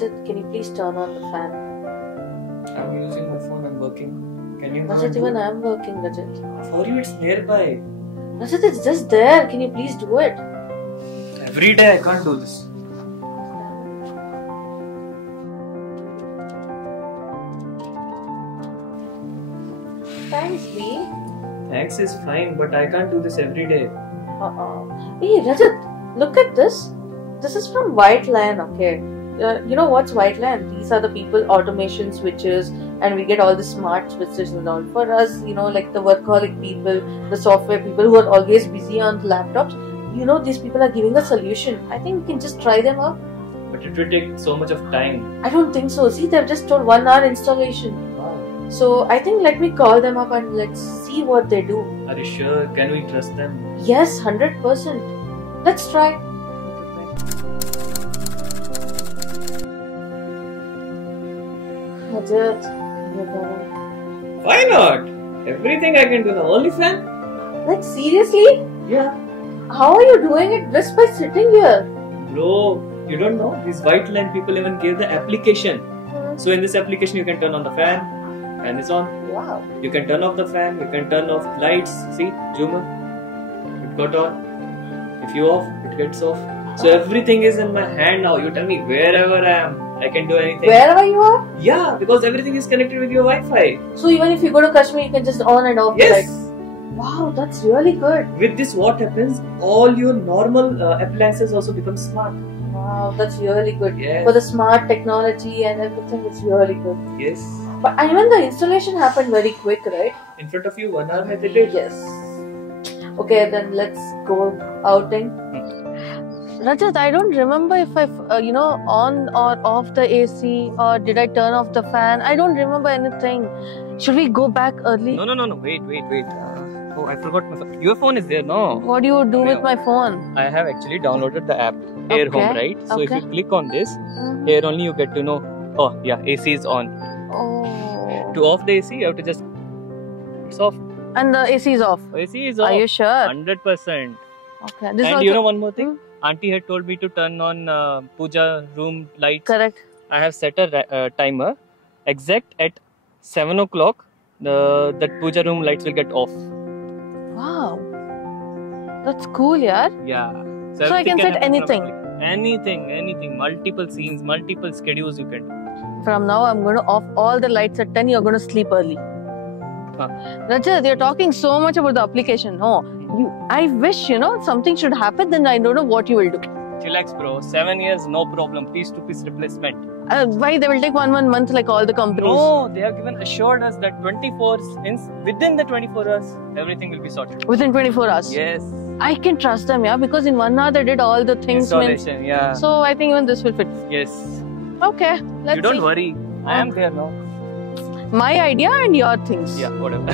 Rajat, can you please turn on the fan? I'm using my phone, I'm working. Can you Rajat, even I'm working, Rajat. For you, it's nearby. Rajat, it's just there. Can you please do it? Every day I can't do this. Thanks, B. Thanks is fine, but I can't do this every day. Hey, Rajat, look at this. This is from White Lion, okay? You know what's White Lion? These are the people, automation switches, and we get all the smart switches and all. For us, like the workaholic people, the software people who are always busy on laptops, these people are giving a solution. I think we can just try them out. But it will take so much of time. I don't think so. See, they've just told 1 hour installation. Wow. So I think let me call them up and let's see what they do. Are you sure? Can we trust them? Yes, 100%. Let's try. Rajat, you're gonna... Why not? Everything I can do now. Only fan? Like seriously? Yeah. How are you doing it just by sitting here? Bro, you don't know? These White Lion people even gave the application. So in this application you can turn on the fan is on. Wow. You can turn off the fan, you can turn off lights. See, Zoomer. It got on. If you off, it gets off. So everything is in my hand now. You tell me wherever I am, I can do anything. Wherever you are? Yeah, because everything is connected with your Wi-Fi. So even if you go to Kashmir, you can just on and off the Yes. lights. Wow, that's really good. With this, what happens? All your normal appliances also become smart. Wow, that's really good. Yes. For the smart technology and everything, it's really good. Yes. But I mean, the installation happened very quick, right? In front of you, 1 hour mein they did. Yes. Okay, then let's go outing. Rajat, I don't remember if I, on or off the AC or did I turn off the fan. I don't remember anything. Should we go back early? No. Wait. Oh, I forgot my phone. Your phone is there, no? What do you do with my phone? I have actually downloaded the app, Air Okay. Home, right? So if Okay. you click on this, here only you get to know, oh yeah, AC is on. Oh. To off the AC, you have to just, it's off. And the AC is off. AC is off. Are you sure? 100%. Okay. This is And you also- know one more thing? Auntie had told me to turn on puja room lights. Correct. I have set a timer. Exact at 7 o'clock, that puja room lights will get off. Wow. That's cool, yeah. Yeah. So I can everything set happen from anything? a click. Anything. Multiple scenes, multiple schedules you can do. From now, I'm going to off all the lights at 10. You're going to sleep early. Rajat, you're talking so much about the application. No, I wish, something should happen. Then I don't know what you will do. Chillax, bro. 7 years, no problem. Piece to piece replacement. Why they will take one month like all the companies? No, they have given assured us that within the 24 hours, everything will be sorted. Within 24 hours. Yes. I can trust them, yeah, because in 1 hour they did all the things. Installation, yeah. So I think even this will fit. Yes. Okay, let's You don't see. worry. I am there now. My idea and your things. Yeah, whatever.